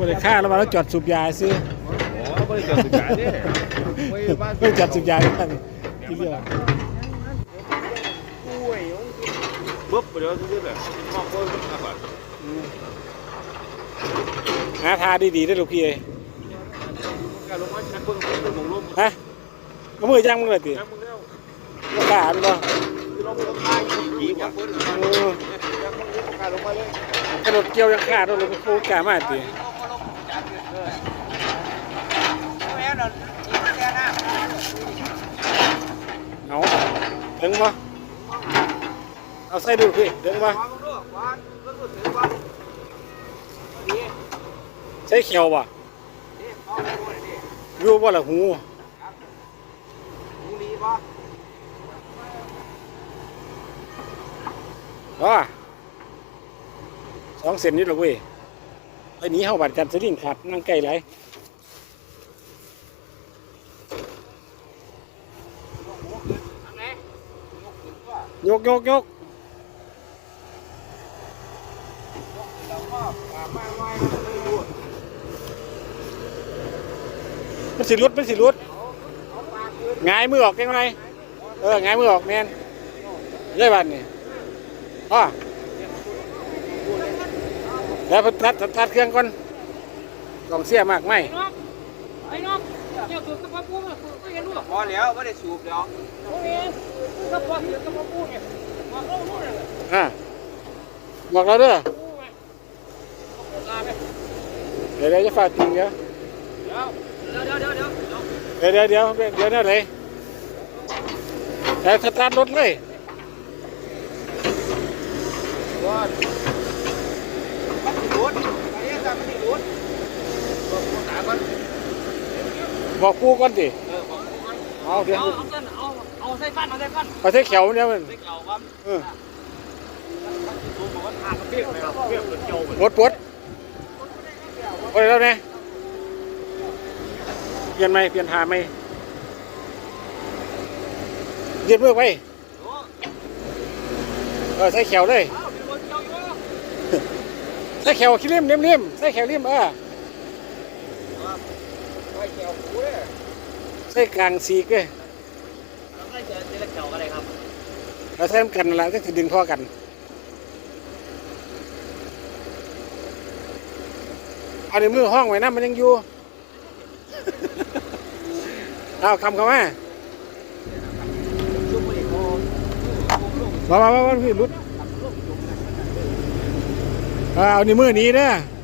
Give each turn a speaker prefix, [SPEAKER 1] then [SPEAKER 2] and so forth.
[SPEAKER 1] บริค่าแล้วมาแล้วจอดสูบยาซื้อ
[SPEAKER 2] อ๋อไม่ได้จอดสุดยอดเนี่ยไม่บ้าน
[SPEAKER 1] ไม่จอดสูบยาด้วยกันที่เรียกว่า
[SPEAKER 2] ปุ๊บไปเดี๋ยวซื้อแบบมองคนมาแบบ
[SPEAKER 1] หาทาดีๆได้อลูกพี่เอ้ย
[SPEAKER 2] การลงมาชักเบิ้งเบิ้งมองลม
[SPEAKER 1] ฮะเอามือจังมึงเลยติ
[SPEAKER 2] ชักมึงแล้ว
[SPEAKER 1] บ่กล้าอันบ่
[SPEAKER 2] คือเราไม่ต้องตายกี่กว่าเบิ้ง
[SPEAKER 1] เออ
[SPEAKER 2] ชักมึงนี่ประกาศลงมาเลย
[SPEAKER 1] กระโดดเกี่ยวยังขาดเลยมันโคกล้ามากติเอา ถึงบ่เอาใส่ดูพี่ถึงบ่ใส่เขียวบ่อยู่บ่ล่ะหูอ๋อสองเซนนี่หรอเว้ยไอ้นี้เฮาบัดกันสลิงขาดนั่งใกล้ไร ยกยกยกมันสิรุดมันสิรุดหงายมือออกยังไงเออหงายมือออกแมนเย้บัดนี่อ๋อแล้วตัดตัดตัดเครื่องก่อนกล่องเสียมากไหม
[SPEAKER 3] ไอ้น้อง เจ้าตัวกระเพาะปูมาก็ยังรู้
[SPEAKER 4] พอแล้วไม่ได้สูบแล้ว
[SPEAKER 3] โอ้ยกระเพาะเสียกระเพาะปูเนี่ยมาเข้านู่นเลย
[SPEAKER 1] อ่าบอกเราด้อ
[SPEAKER 3] ปูไปลาไป
[SPEAKER 1] เดี๋ยวเดี๋ยวจะฝากจริงเดี๋ยว
[SPEAKER 3] เดี๋ยวเดี๋ยวเดี๋ยวเดี๋ยว
[SPEAKER 1] เดี๋ยวเดี๋ยวเดี๋ยวเดี๋ยวเดี๋ยวไหนแต่สตาร์ทรถเลย
[SPEAKER 4] ว่ามันติดรถไอ้ยังมันติดรถบอกคนหามัน
[SPEAKER 1] บอกกูก่อนดิ
[SPEAKER 4] เออบอกคน
[SPEAKER 1] เอาเดี๋ยว
[SPEAKER 3] เอาเอาเอาเอาใส่ฟันเอาใส่ฟัน
[SPEAKER 1] เอาใส่เขียวเนี่ยมัน
[SPEAKER 4] ไม่เก่าครับ
[SPEAKER 1] เออ
[SPEAKER 4] สูบบอกว่าทาง
[SPEAKER 2] เปรี้ยวไหมครับเปรี้ยวเหมือนเจียวเหมือน
[SPEAKER 1] ปวดปวดปวดแล้วเนี่ยเปลี่ยนไหมเปลี่ยนทาไหมเย็ดมือไปเออใส่เขียวเลย
[SPEAKER 3] เอาเป็นคนเจ้าอยู่
[SPEAKER 1] ใส่เขียวขี้เลี่ยมเลี่ยมเลี่ยมใส่เขียวเลี่ยมเออ
[SPEAKER 4] ไอ้แก้วกูเนี่ย
[SPEAKER 1] ใส่กลางสีกเลย
[SPEAKER 3] เราได้เจอเจอเจ้าอะไรครับ
[SPEAKER 1] เราใส่น้ำกันนั่นแหละก็จะดึงพ่อกันเอาในมือห้องไว้นะมันยังอยู่ เอาคำเข้ามา
[SPEAKER 4] ลูกไม่ได้พอ
[SPEAKER 1] มามามามาพี่รุดเอาเอาในมือนี้นะ
[SPEAKER 4] เ